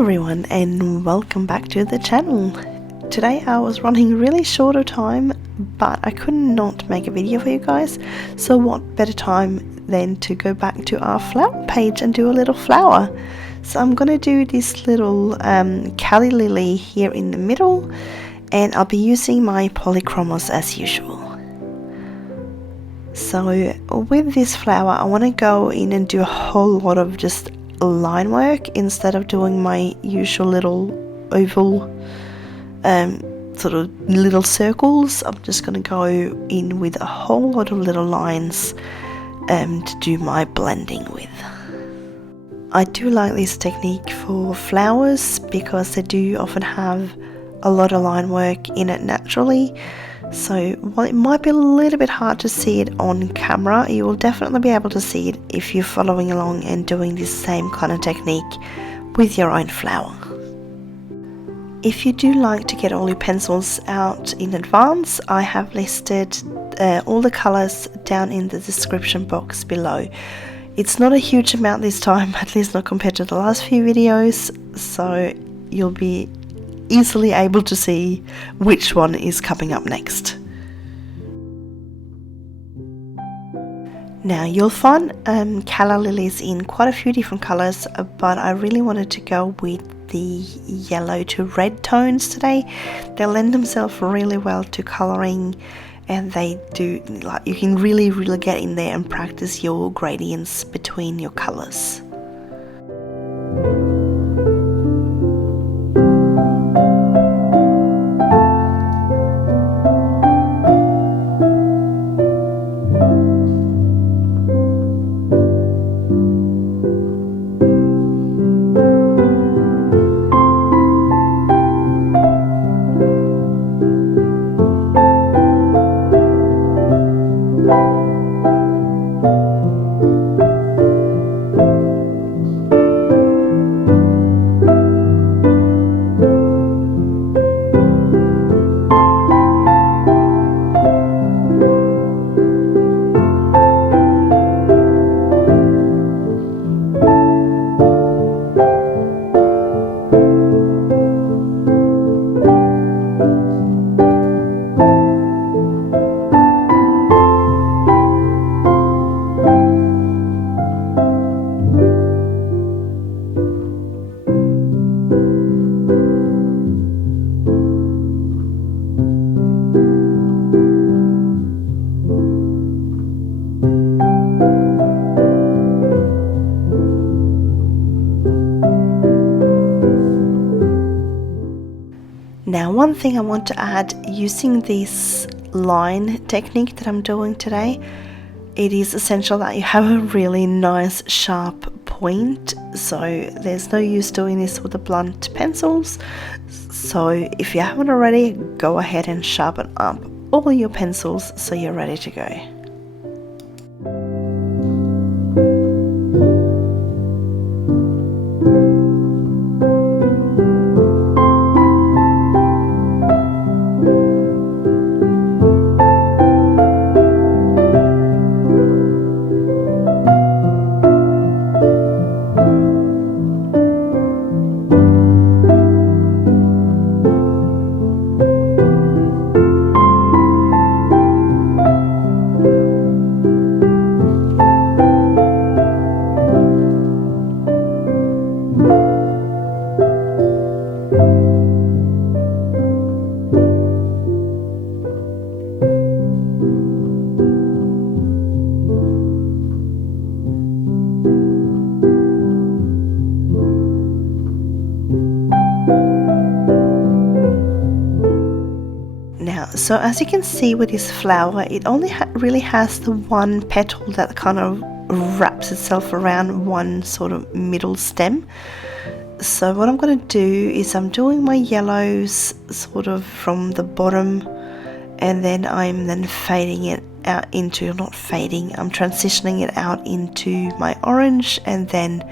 everyone and welcome back to the channel. Today I was running really short of time, but I could not make a video for you guys, so what better time than to go back to our flower page and do a little flower. So I'm gonna do this little Calla Lily here in the middle, and I'll be using my Polychromos as usual. So with this flower I want to go in and do a whole lot of just line work instead of doing my usual little oval sort of little circles. I'm just going to go in with a whole lot of little lines to do my blending with. I do like this technique for flowers because they do often have a lot of line work in it naturally. So while it might be a little bit hard to see it on camera, you will definitely be able to see it if you're following along and doing this same kind of technique with your own flower. If you do like to get all your pencils out in advance, I have listed all the colors down in the description box below. It's not a huge amount this time, at least not compared to the last few videos, so you'll be easily able to see which one is coming up next. Now you'll find Calla Lilies in quite a few different colors, but I really wanted to go with the yellow to red tones today. They lend themselves really well to coloring, and they do, like, you can really get in there and practice your gradients between your colors. Now, one thing I want to add, using this line technique that I'm doing today, it is essential that you have a really nice sharp point. So there's no use doing this with the blunt pencils. So if you haven't already, go ahead and sharpen up all your pencils so you're ready to go. So as you can see with this flower, it only really has the one petal that kind of wraps itself around one sort of middle stem. So what I'm going to do is I'm doing my yellows sort of from the bottom, and then I'm then fading it out into, not fading, I'm transitioning it out into my orange, and then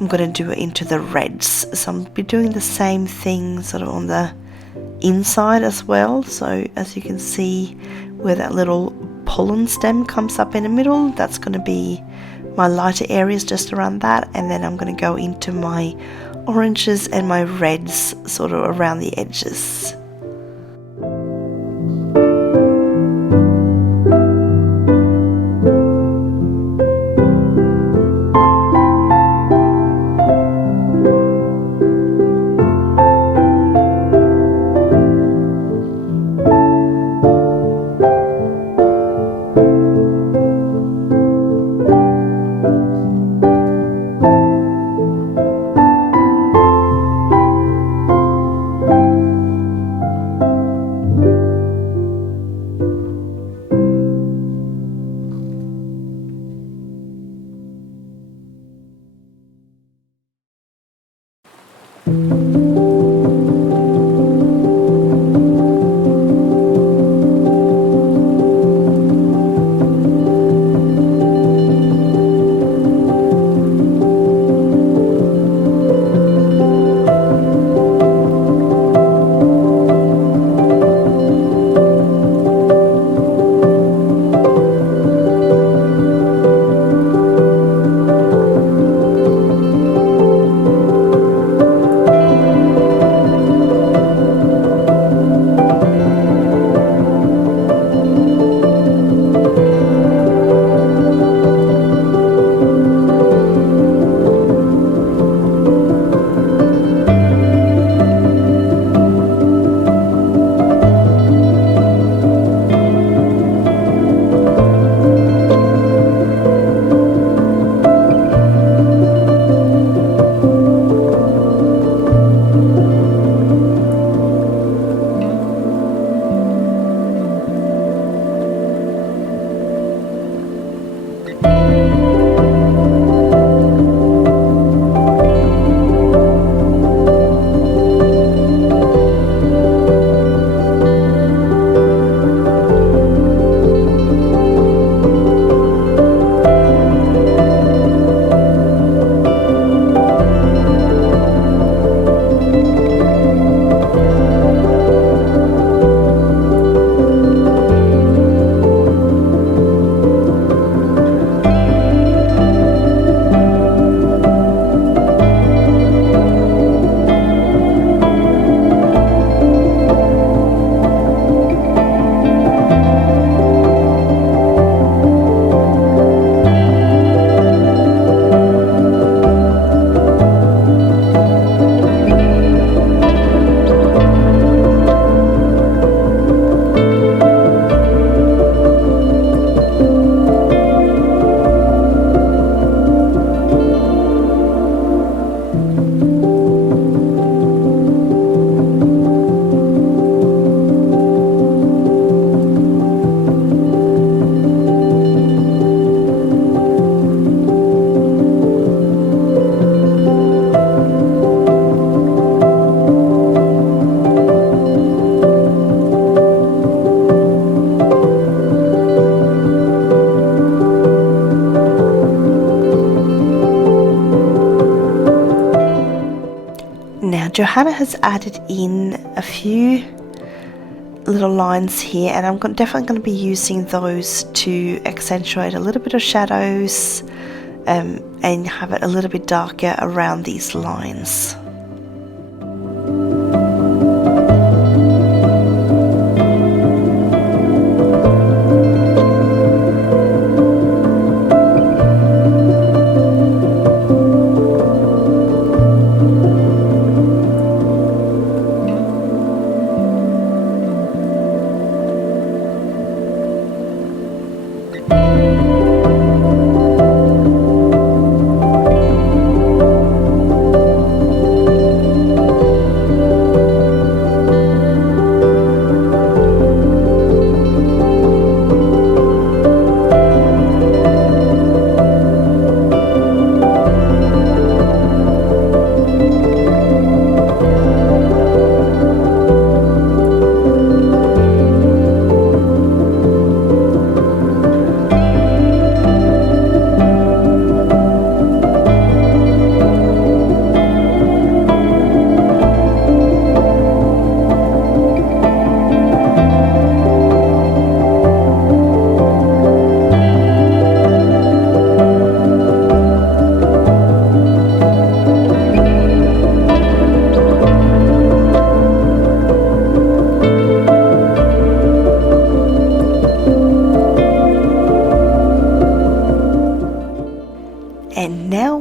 I'm going to do it into the reds. So I'll be doing the same thing sort of on the inside as well. So as you can see where that little pollen stem comes up in the middle, that's going to be my lighter areas just around that, and then I'm going to go into my oranges and my reds sort of around the edges. Johanna has added in a few little lines here, and I'm definitely going to be using those to accentuate a little bit of shadows and have it a little bit darker around these lines.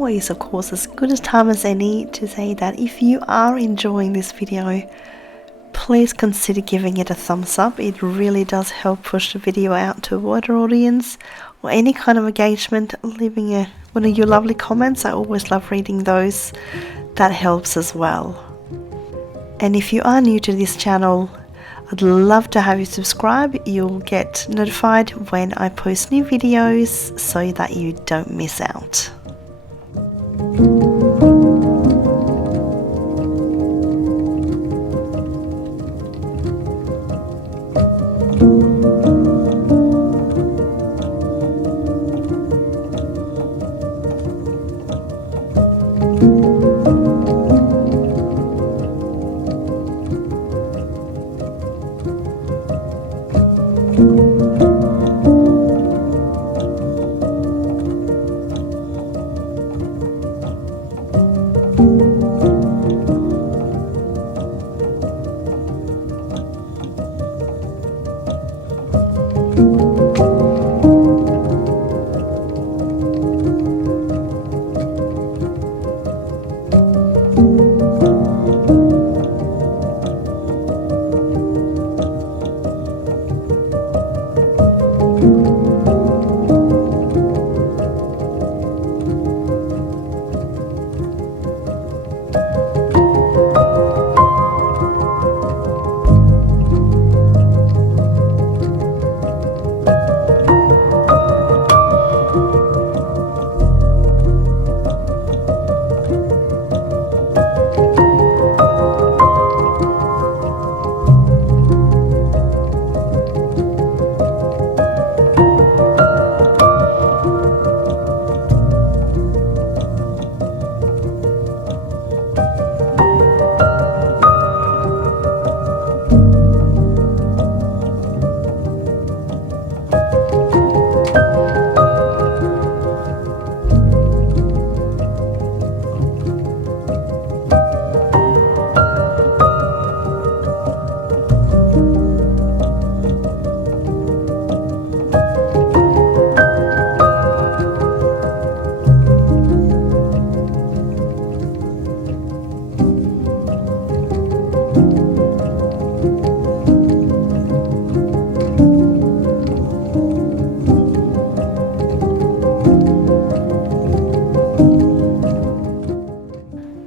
always, of course, as good a time as any to say that if you are enjoying this video, please consider giving it a thumbs up. It really does help push the video out to a wider audience, or any kind of engagement, leaving one of your lovely comments. I always love reading those. That helps as well. And if you are new to this channel, I'd love to have you subscribe. You'll get notified when I post new videos so that you don't miss out.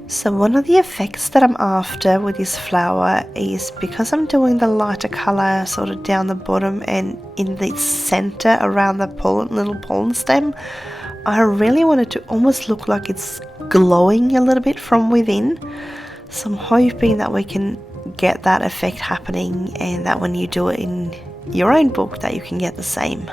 So one of the effects that I'm after with this flower is, because I'm doing the lighter colour sort of down the bottom and in the centre around the little pollen stem, I really want it to almost look like it's glowing a little bit from within. So I'm hoping that we can get that effect happening, and that when you do it in your own book that you can get the same.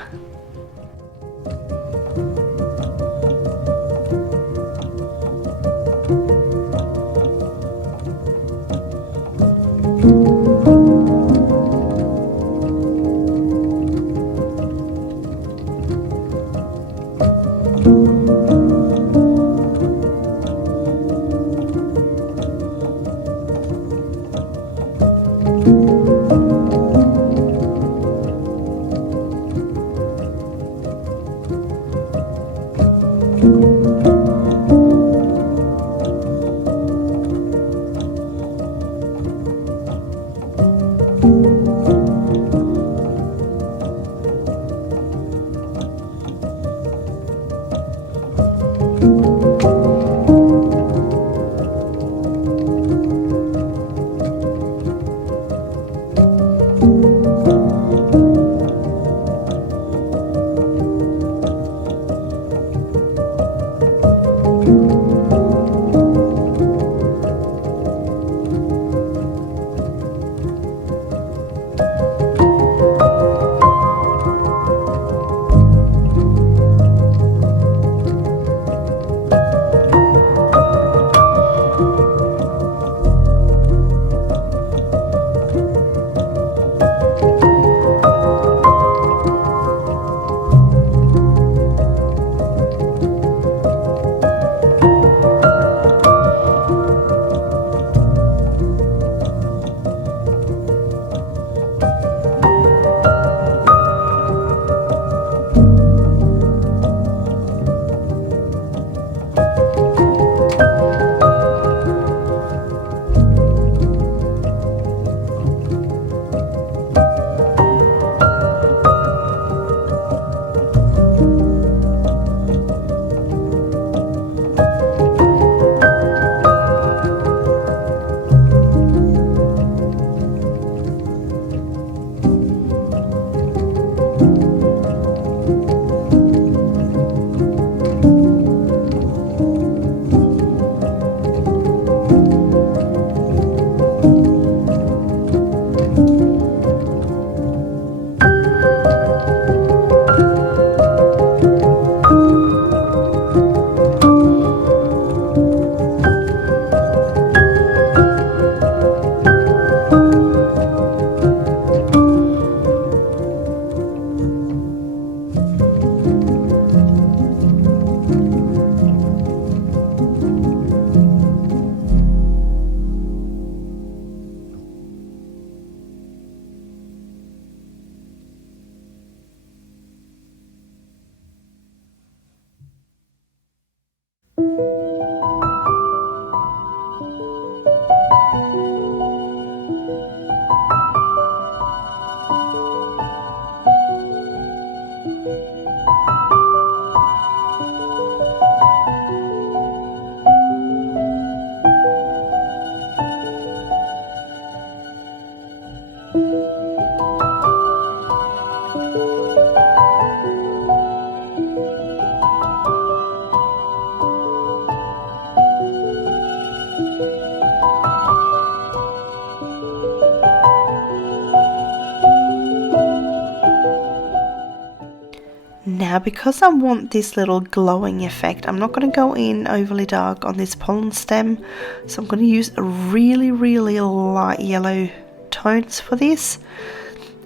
Now, because I want this little glowing effect, I'm not going to go in overly dark on this pollen stem, so I'm going to use a really light yellow tones for this.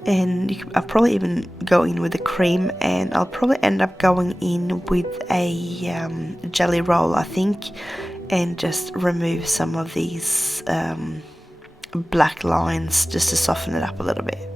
And I'll probably even go in with a cream, and I'll probably end up going in with a jelly roll, I think, and just remove some of these black lines just to soften it up a little bit.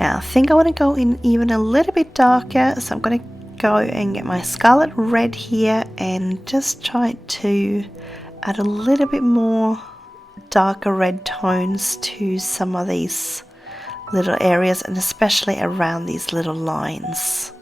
I think I want to go in even a little bit darker, so I'm going to go and get my Scarlett Red here and just try to add a little bit more darker red tones to some of these little areas, and especially around these little lines.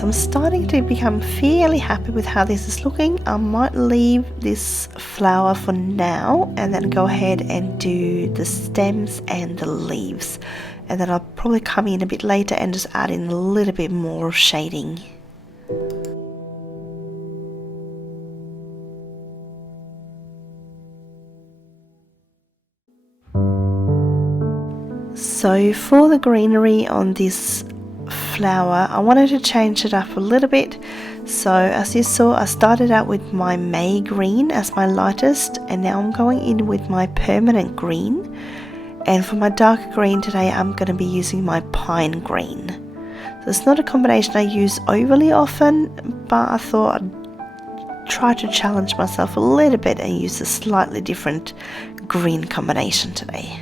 so I'm starting to become fairly happy with how this is looking. I might leave this flower for now and then go ahead and do the stems and the leaves, and then I'll probably come in a bit later and just add in a little bit more shading. So for the greenery on this flower, I wanted to change it up a little bit. So as you saw, I started out with my May green as my lightest, and now I'm going in with my permanent green. And for my dark green today, I'm going to be using my pine green. So it's not a combination I use overly often, but I thought I'd try to challenge myself a little bit and use a slightly different green combination today.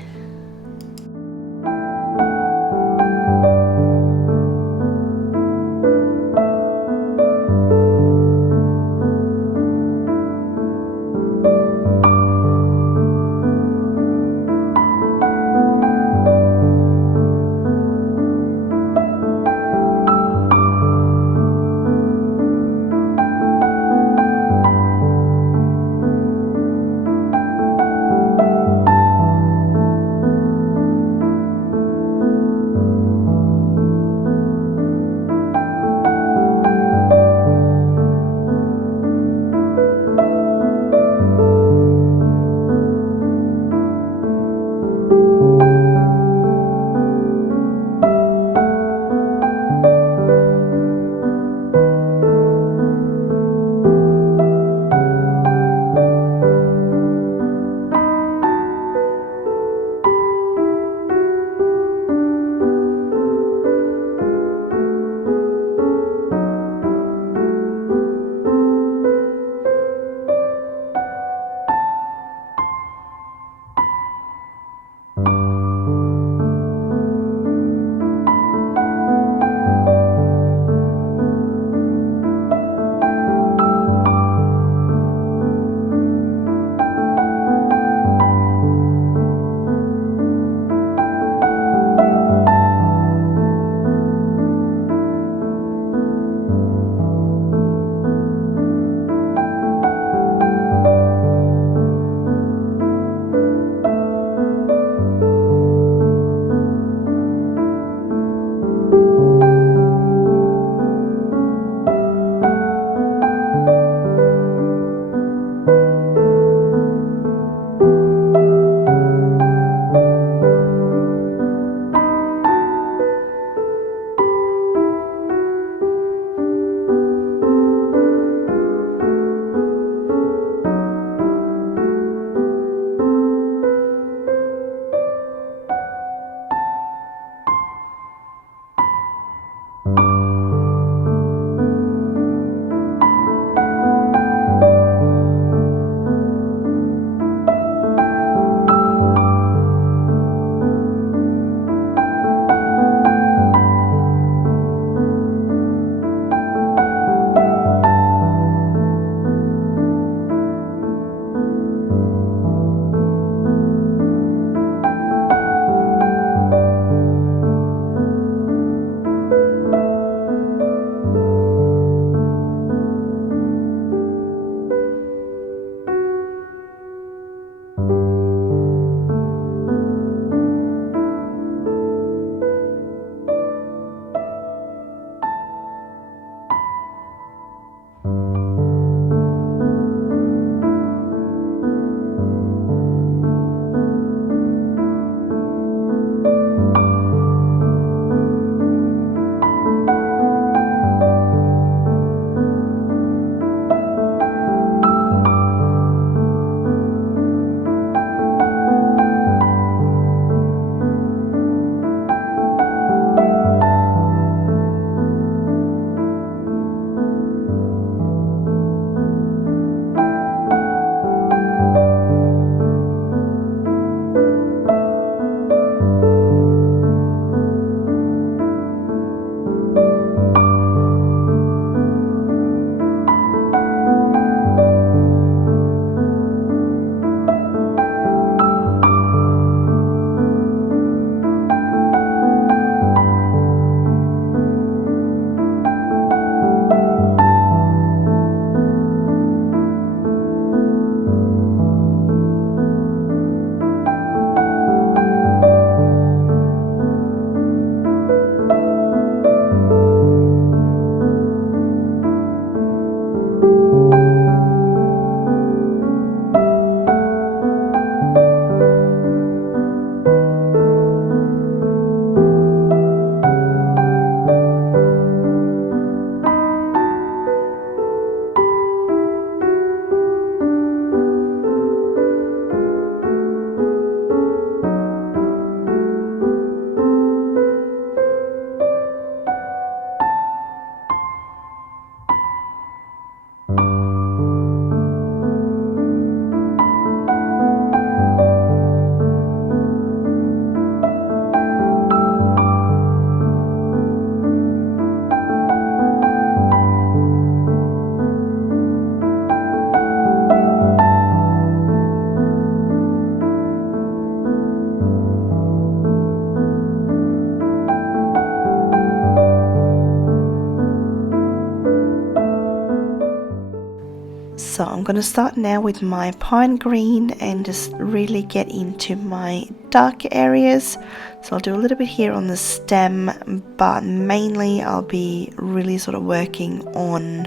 going to start now with my pine green and just really get into my dark areas. So I'll do a little bit here on the stem, but mainly I'll be really sort of working on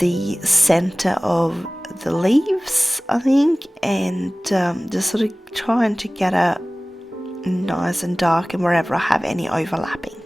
the center of the leaves, I think, and just sort of trying to get a nice and dark and wherever I have any overlapping.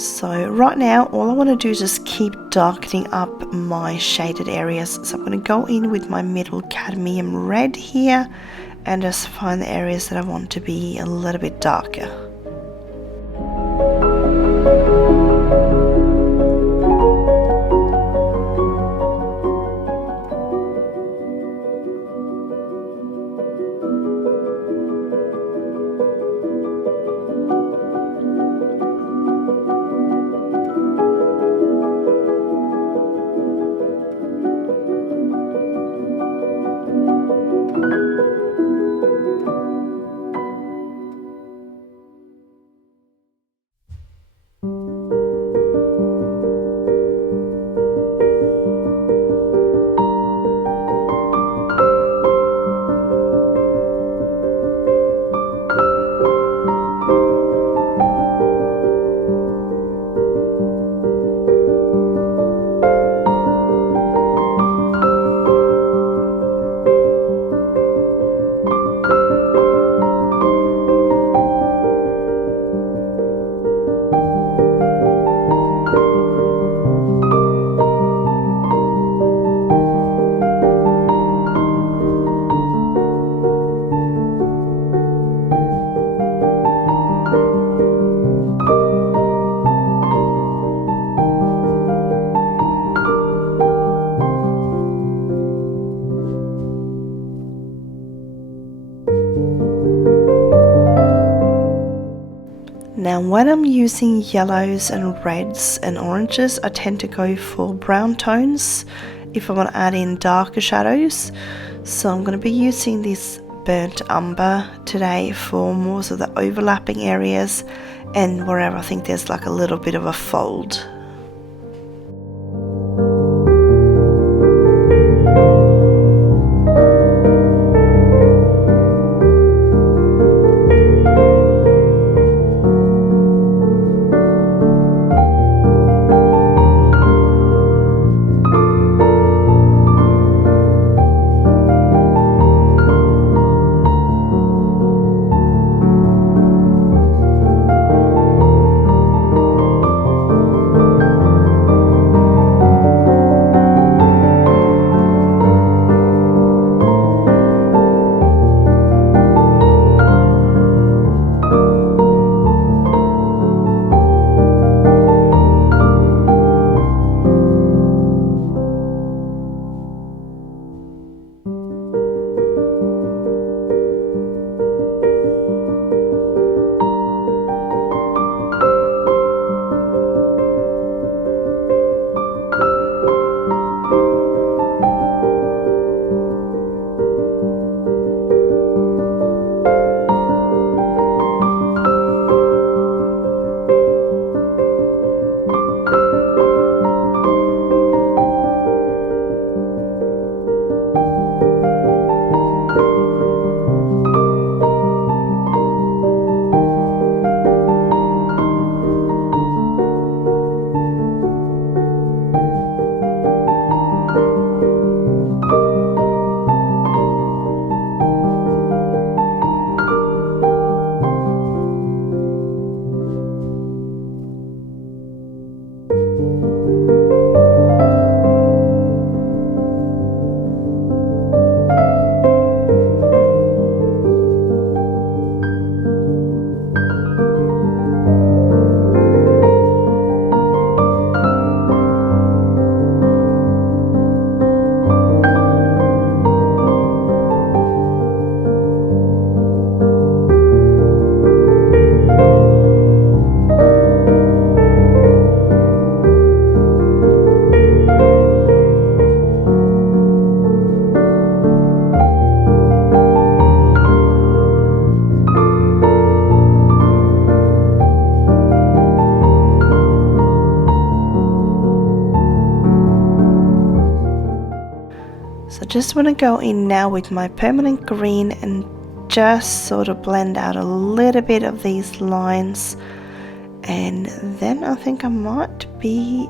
So right now all I want to do is just keep darkening up my shaded areas. So I'm going to go in with my middle Cadmium Red here and just find the areas that I want to be a little bit darker. Now when I'm using yellows and reds and oranges, I tend to go for brown tones if I want to add in darker shadows. So I'm going to be using this burnt umber today for more of the overlapping areas and wherever I think there's like a little bit of a fold. Just want to go in now with my permanent green and just sort of blend out a little bit of these lines, and then I think I might be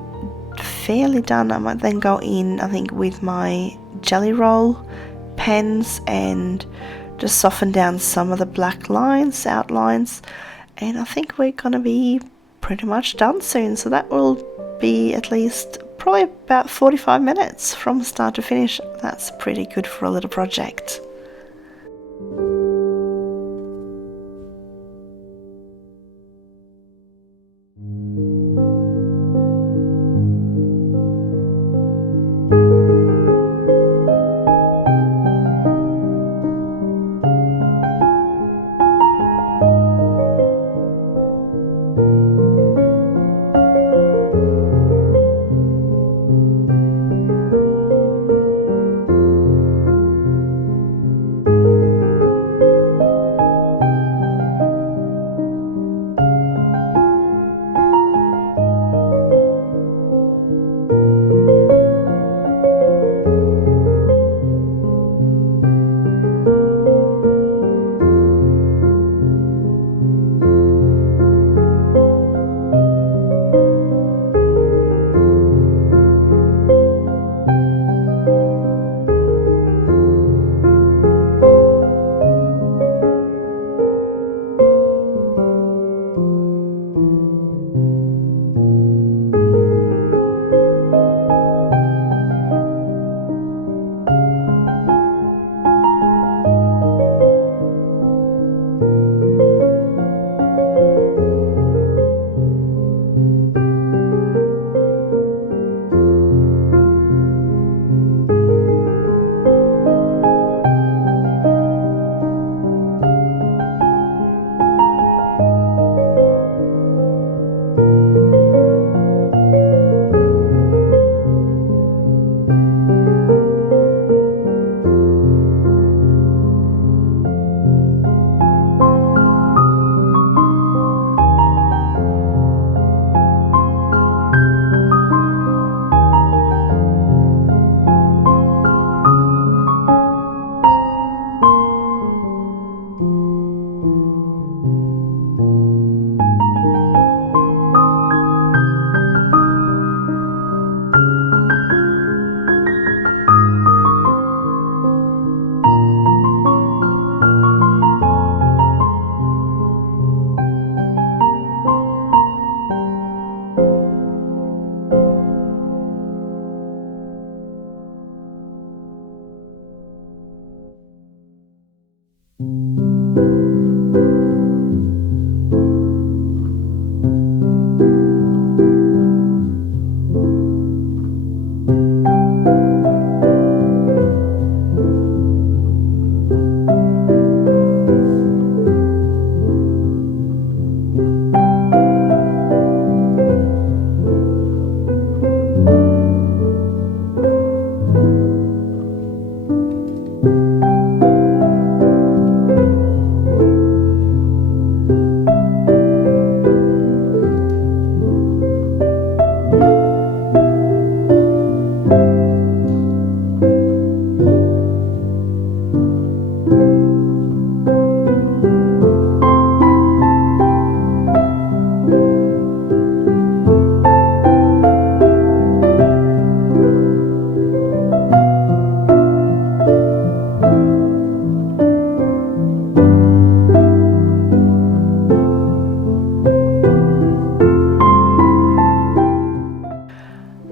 fairly done. I might then go in, I think, with my Gelly Roll pens and just soften down some of the black lines, outlines, and I think we're gonna be pretty much done soon, so that will be at least probably about 45 minutes from start to finish. That's pretty good for a little project.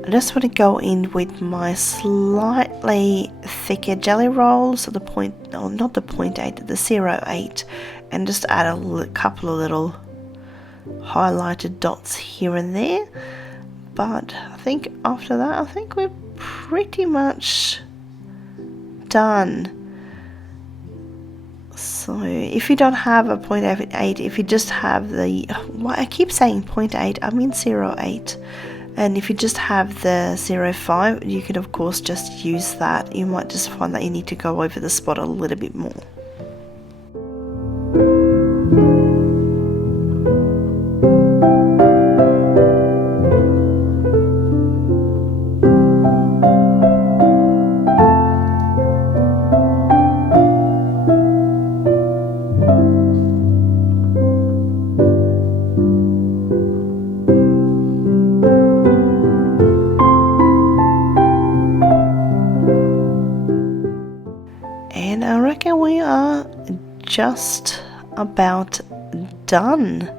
I just want to go in with my slightly thicker jelly roll, so the point, no, not the 0.8, the 0.8, and just add a couple of little highlighted dots here and there. But I think after that, I think we're pretty much done. So if you don't have a 0.8, if you just have the, I keep saying 0.8, I mean 0.8. And if you just have the 0.5, you can of course just use that. You might just find that you need to go over the spot a little bit more. And I reckon we are just about done.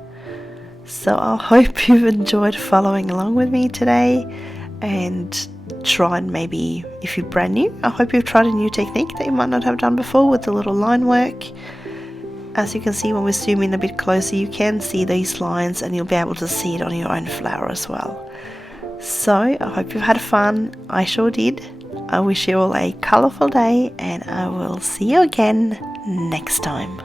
So I hope you've enjoyed following along with me today, and tried, maybe if you're brand new, I hope you've tried a new technique that you might not have done before with the little line work. As you can see, when we zoom in a bit closer, you can see these lines and you'll be able to see it on your own flower as well. So I hope you've had fun. I sure did. I wish you all a colourful day, and I will see you again next time.